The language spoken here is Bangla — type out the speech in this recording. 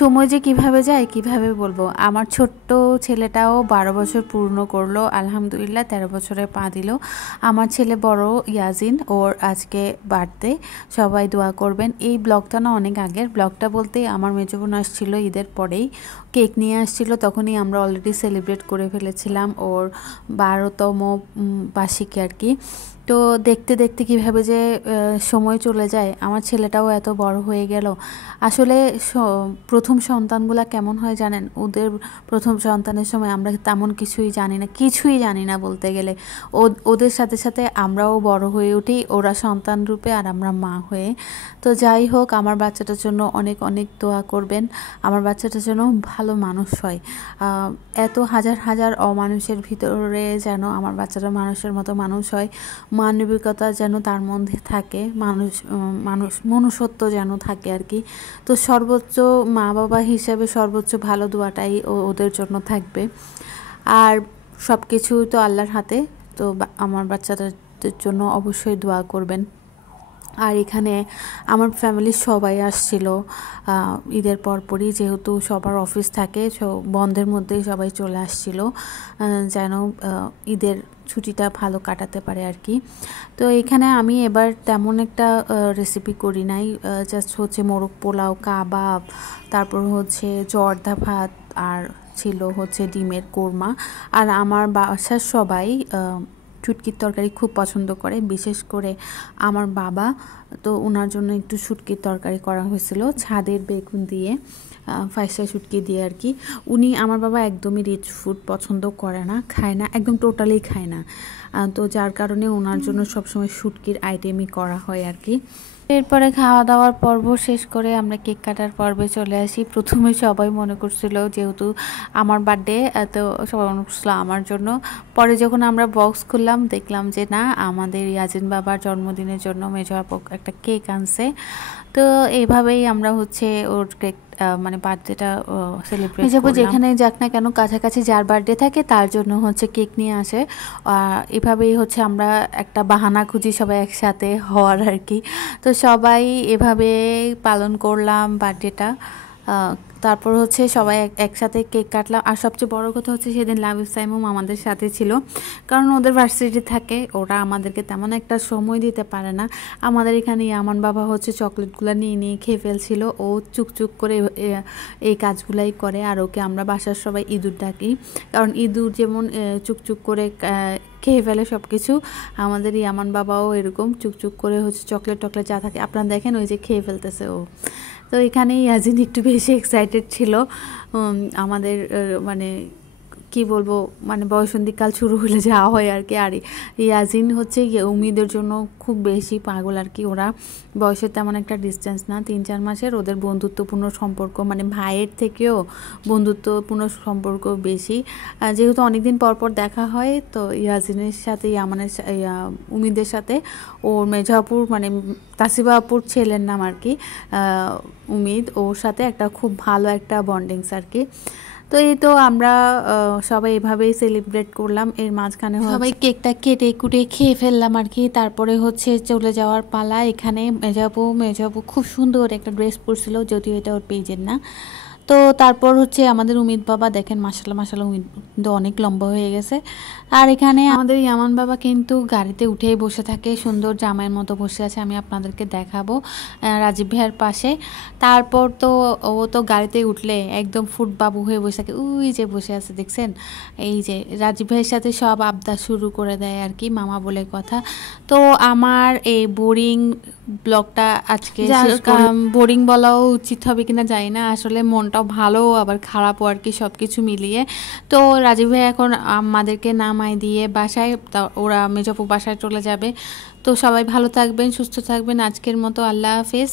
সময় যে কিভাবে যায় কিভাবে বলবো। আমার ছোট্ট ছেলেটাও 12 বছর পূর্ণ করলো, আলহামদুলিল্লাহ 13 বছরে পা দিল। আমার ছেলে বড় ইয়াজিন, ওর আজকে বার্থডে। সবাই দোয়া করবেন। এই ব্লগটা না অনেক আগের ব্লগটা, বলতে আমার মেজো বোন আসছিল ঈদের পরেই, কেক নিয়ে আসছিল, তখনই আমরা অলরেডি সেলিব্রেট করে ফেলেছিলাম ওর 12তম বার্ষিকী আর কি। তো দেখতে দেখতে কীভাবে যে সময় চলে যায়, আমার ছেলেটাও এত বড় হয়ে গেল। আসলে প্রথম সন্তানগুলা কেমন হয় জানেন, ওদের প্রথম সন্তানের সময় আমরা তেমন কিছুই জানি না বলতে গেলে। ওদের সাথে সাথে আমরাও বড় হয়ে উঠি, ওরা সন্তান রূপে আর আমরা মা হয়ে। তো যাই হোক, আমার বাচ্চাটার জন্য অনেক অনেক দোয়া করবেন, আমার বাচ্চাটার জন্য ভালো মানুষ হয়। এত হাজার হাজার অমানুষের ভিতরে যেন আমার বাচ্চাটা মানুষের মতো মানুষ হয়, মানবিকতা যেন তার মধ্যে থাকে, মনুষ্যত্ব যেন থাকে আর কি। তো সর্বোচ্চ মা বাবা হিসেবে সর্বোচ্চ ভালো দোয়াটাই ওদের জন্য থাকবে। আর সব কিছু তো আল্লাহর হাতে। তো আমার বাচ্চাদের জন্য অবশ্যই দোয়া করবেন। আর এখানে আমার ফ্যামিলির সবাই আসছিল ঈদের পরপরই, যেহেতু সবার অফিস থাকে, বন্ধের মধ্যেই সবাই চলে আসছিল যেন ঈদের ছুটিটা ভালো কাটাতে পারে আর কি। তো এখানে আমি এবার তেমন একটা রেসিপি করি নাই, জাস্ট হচ্ছে মোরগ পোলাও, কাবাব, তারপর হচ্ছে জর্দা ভাত, আর ছিল হচ্ছে ডিমের কোরমা। আর আমার বাসার সবাই শুটকির তরকারি খুব পছন্দ করে, বিশেষ করে আমার বাবা। তো ওনার জন্য একটু শুটকির তরকারি করা হয়েছিল ছাদের বেগুন দিয়ে, ফাইসা শুটকি দিয়ে আর কি। আমার বাবা একদমই রিচ ফুড পছন্দ করে না, খায় না, একদম টোটালি খায় না। তো যার কারণে ওনার জন্য সবসময় শুটকির আইটেমই করা হয় আর কি। এরপরে খাওয়া দাওয়ার পর্ব শেষ করে আমরা কেক কাটার পর্বে চলে আসি। প্রথমে সবাই মনে করছিল যেহেতু আমার বার্থডে, তো সবাই মনে করছিল আমার জন্য। পরে যখন আমরা বক্স খুললাম, দেখলাম যে না, আমাদের ইয়াজিন বাবার জন্মদিনের জন্য মেজো আপু একটা কেক আনছে। তো এইভাবেই আমরা হচ্ছে ওর কেক মানে বার্থডেটা সেলিব্রেট করলাম। যেখানে যাক না কেন, কাছাকাছি যার বার্থডে থাকে তার জন্য হচ্ছে কেক নিয়ে আসে। এভাবেই হচ্ছে আমরা একটা বাহানা খুঁজি সবাই একসাথে হওয়ার আর কি। তো সবাই এভাবে পালন করলাম বার্থডেটা। তারপর হচ্ছে সবাই একসাথে কেক কাটলাম। আর সবচেয়ে বড় কথা হচ্ছে সেদিন লাবিব সাইমুম আমাদের সাথে ছিল, কারণ ওদের ভার্সিটি থাকে, ওরা আমাদেরকে তেমন একটা সময় দিতে পারে না। আমাদের এখানে আমার বাবা হচ্ছে চকলেটগুলো নিয়ে খেয়ে ফেলছিল, ও চুকচুক করে এই কাজগুলাই করে। আর ওকে আমরা বাসার সবাই ইঁদুর ডাকি, কারণ ইঁদুর যেমন চুকচুক করে খেয়ে ফেলে সব কিছু, আমাদের ইয়ামান বাবাও এরকম চুকচুক করে হচ্ছে চকলেট যা থাকে আপনারা দেখেন, ওই যে খেয়ে ফেলতেছে ও। তো এখানে ইয়াজিন একটু বেশি এক্সাইটেড ছিল। আমাদের মানে কি বলবো, মানে বয়সন্ধিকাল শুরু হলে যাওয়া হয় আর কি। আর ইয়াজিন হচ্ছে উমিদের জন্য খুব বেশি পাগল আর কি। ওরা বয়সের তেমন একটা ডিস্টেন্স না, 3-4 মাসের। ওদের বন্ধুত্বপূর্ণ সম্পর্ক, মানে ভাইয়ের থেকেও বন্ধুত্বপূর্ণ সম্পর্ক বেশি। যেহেতু অনেকদিন পর দেখা হয়, তো ইয়াজিনের সাথে উমিদের সাথে ওর মেজো আপুর মানে তাসিবা আপুর ছেলের নাম আর কি উমিদ, ওর সাথে একটা খুব ভালো একটা বন্ডিংস আর কি। তো এই তো আমরা সবাই এভাবেই সেলিব্রেট করলাম। এর মাঝখানে সবাই কেকটা কেটে কুটে খেয়ে ফেললাম আর কি। তারপরে হচ্ছে চলে যাওয়ার পালা। এখানে মেজো আপু খুব সুন্দর একটা ড্রেস পরছিল, যদিও এটা ওর পেজের না। তো তারপর হচ্ছে আমাদের উমিদ বাবা, দেখেন মাশাআল্লাহ উমিদ কিন্তু অনেক লম্বা হয়ে গেছে। আর এখানে আমাদের ইয়ামান বাবা কিন্তু গাড়িতে উঠেই বসে থাকে, সুন্দর জামাইয়ের মতো বসে আছে, আমি আপনাদেরকে দেখাবো রাজীব ভাইয়ের পাশে। তারপর তো ও তো গাড়িতে উঠলে একদম ফুট বাবু হয়ে বসে থাকে, ওই যে বসে আছে দেখছেন, এই যে রাজীব ভাইয়ের সাথে সব আবদার শুরু করে দেয় আর কি, মামা বলে কথা। তো আমার এই বোরিং ব্লগটা আজকে বোরিং বলাও উচিত হবে কিনা জানি না, আসলে মনটাও ভালো আবার খারাপও আর কি, সব কিছু মিলিয়ে। তো রাজীব ভাই এখন আমাদেরকে নামাই দিয়ে বাসায়, ওরা মেজো আপু বাসায় চলে যাবে। তো সবাই ভালো থাকবেন, সুস্থ থাকবেন, আজকের মতো আল্লাহ হাফেজ।